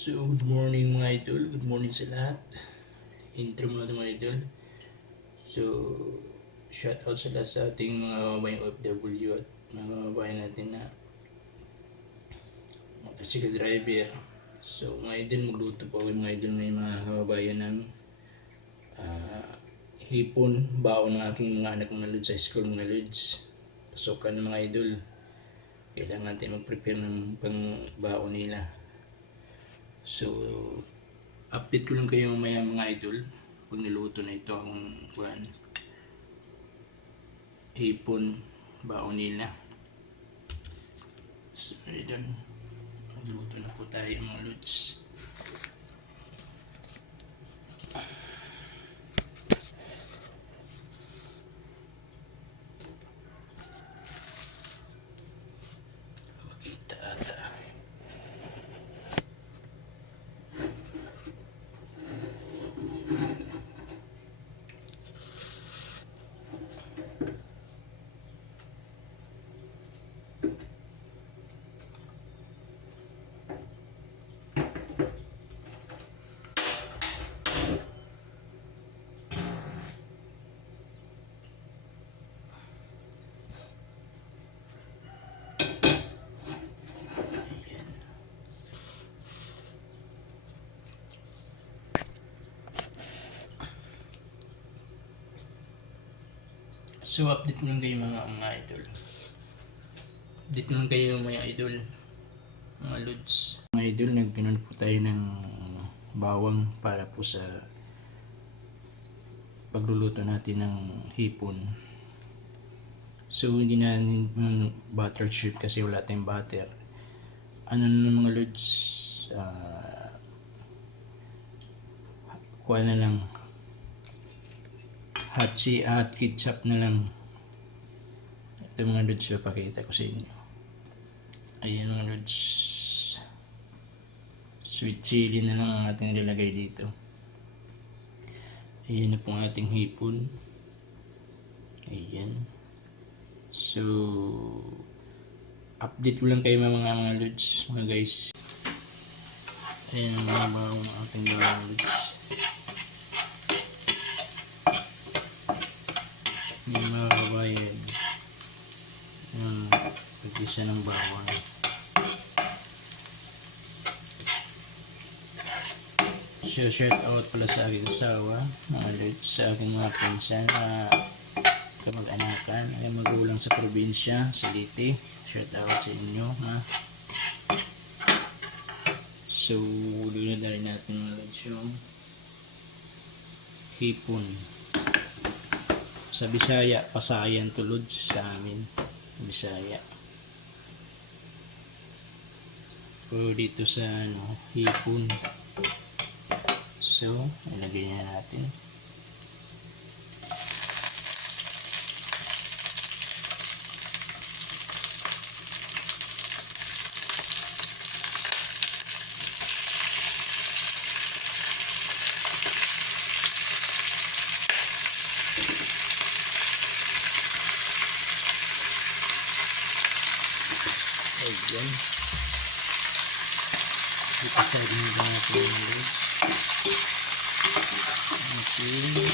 So, good morning mga idol. Good morning sa lahat. Intro muna ito mga idol. So, shout out sa lahat sa ating mga kababayang OFW at mga kababayan natin na motorcycle driver. So, mga idol, magluto po ako mga idol ng mga kababayan namin. Hipon, baon ng aking mga anak mga lods sa school mga lods. Pasukan ng mga idol. Kailangan natin mag-prepare ng pang baon nila. So, update ko lang kayo mamaya mga idol pag niluto na ito akong hipon baon nila. So, idol, magluto na po tayo mga lods. So, update mo lang kayo mga idol. Update mo lang kayo mga idol. Mga lods. Mga idol, nagpinon po tayo ng bawang para po sa pagluluto natin ng hipon. So, hindi na butter chip kasi wala tayong butter. Ano na mga lods, kuha na lang hot ketchup na lang. Ito mga lods, papakita ko sa inyo. Ayan mga lods, sweet chili na lang ang ating nilagay dito. Ayan na po ang ating hipon. Ayan. So, update ko lang kayo mga lods, mga guys. Ayan ang mga bawang ng ating mga lods. May mga kabayan pag-isa ng bawang. So, shout out pala sa aking asawa, mga lods, sa aking mga pinsan na kamag-anakan ay magulang sa probinsya, sa Leyte. Shout out sa inyo, ha. So, ulo na rin natin mga lods yung hipon. Sa Bisaya, pasayan to lods sa amin. Bisaya. So, dito sa hipon. So, ilagay na natin. Ayan. Ipasarin na natin yung loads. Okay.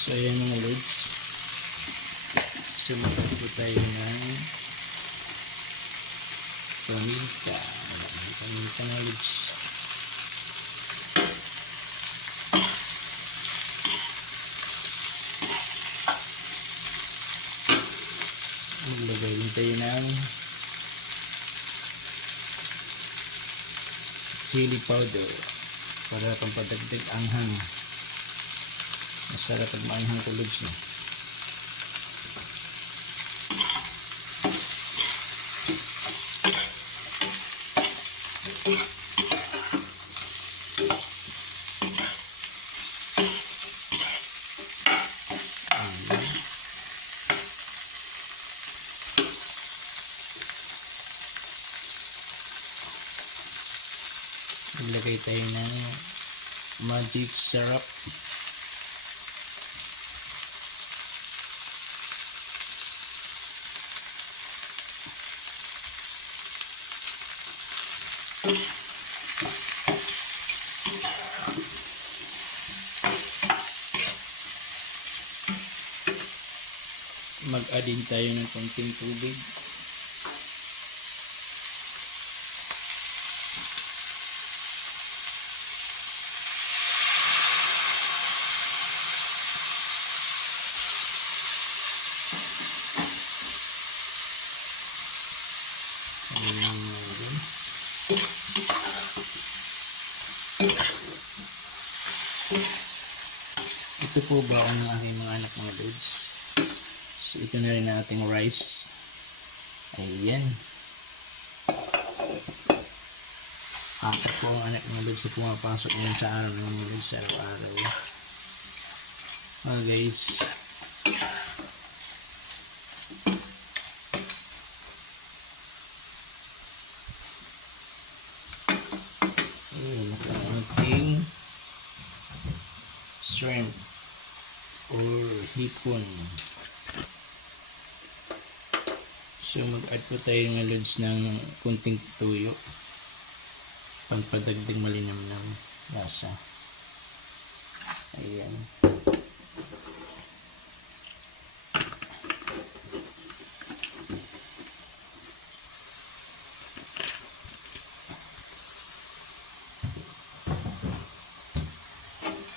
So, ayan mga loads. Sumagot po tayo ng paminta. Paminta mga loads. Maglagay din tayo ng chili powder para pampadagdag anghang. Masarap pag maanghang to lods na. Maglagay tayo ng magic syrup. Mag-add din tayo ng konting tubig. Ito po baon ng aking mga anak mga lods. So ito na rin ang ating rice. Ayan. Apat po ang anak mga lods na pumapasok ngayon sa araw ng mga lods araw-araw. Guys. Ayan ang ating shrimp or hipon. So mag-add po tayo ng lods ng kunting tuyo pampadagdag malinam ng lasa. Ayan.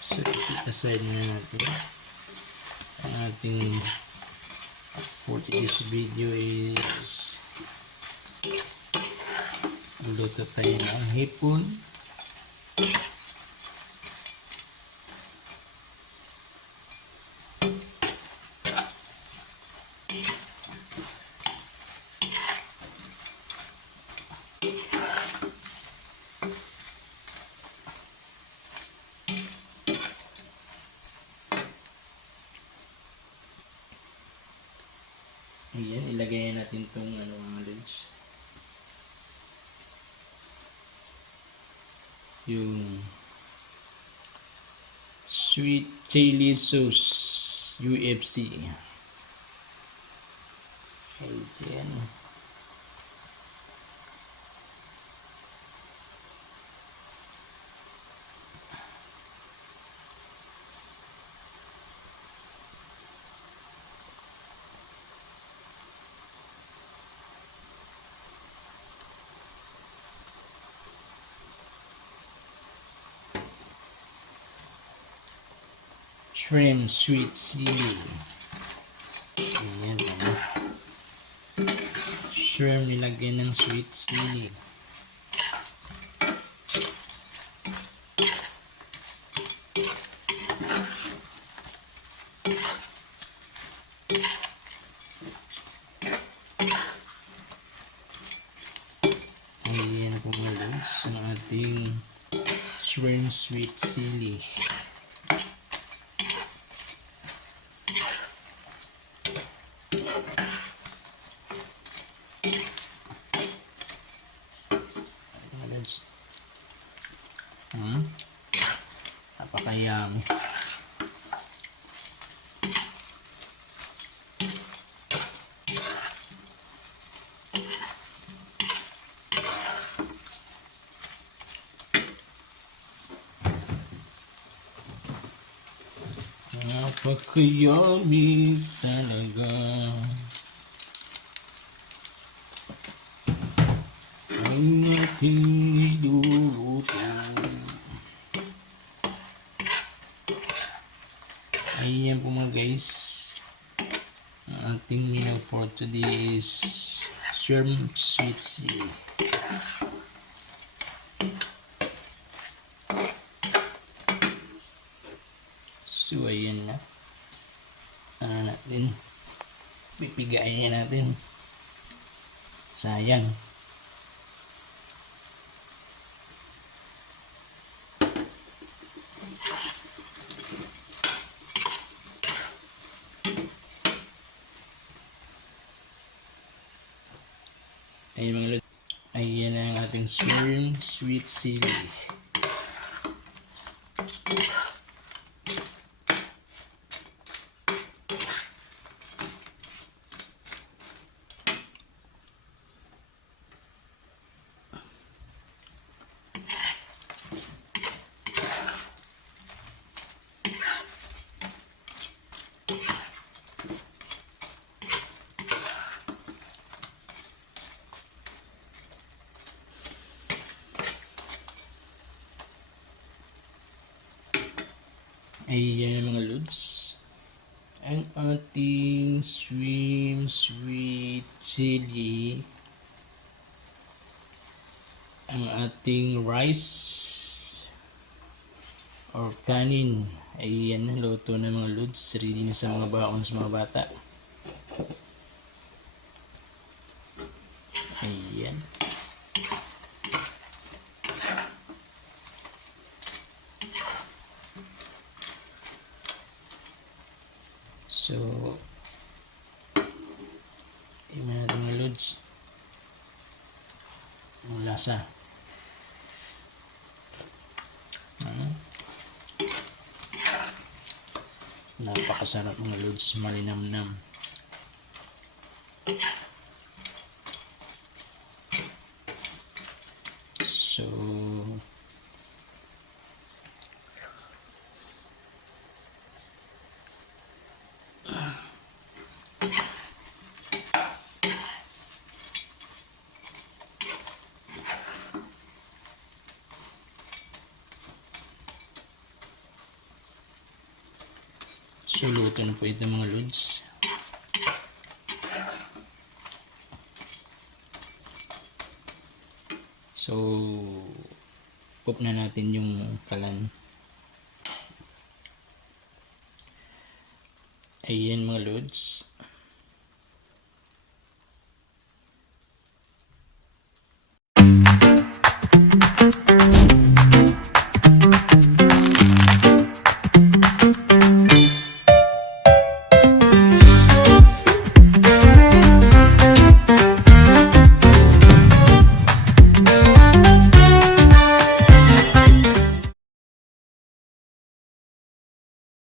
So aside na natin ang ating for this video is luto tayo ng hipon. Ayan, ilagay natin itong mga lods. Yung sweet chili sauce UFC. Ayan. Shrimp sweet chili. Ayan. Shrimp nilagyan ng sweet chili. Ayan po mga lods ang ating shrimp sweet chili. Napakayami. Napakayami talaga ang ating niluluto. Ayan po mga guys, ang ating meal for today is shrimp sweet chili. So, ayan na. Natin. Pipigayin natin. Sayang. Ayan mga lods. Ayan ang ating shrimp sweet chili. Ayan mga lods. Ang ating shrimp sweet chili. Ang ating rice or kanin. Ayan, luto na mga lods. Ready na sa mga baon sa mga bata. Ayan. So, tingnan natin mga lods. Ang lasa. Napakasarap mga lods. Malinamnam. So, luto na po ito mga lods. So, cook na natin yung kalan. Ayan mga lods.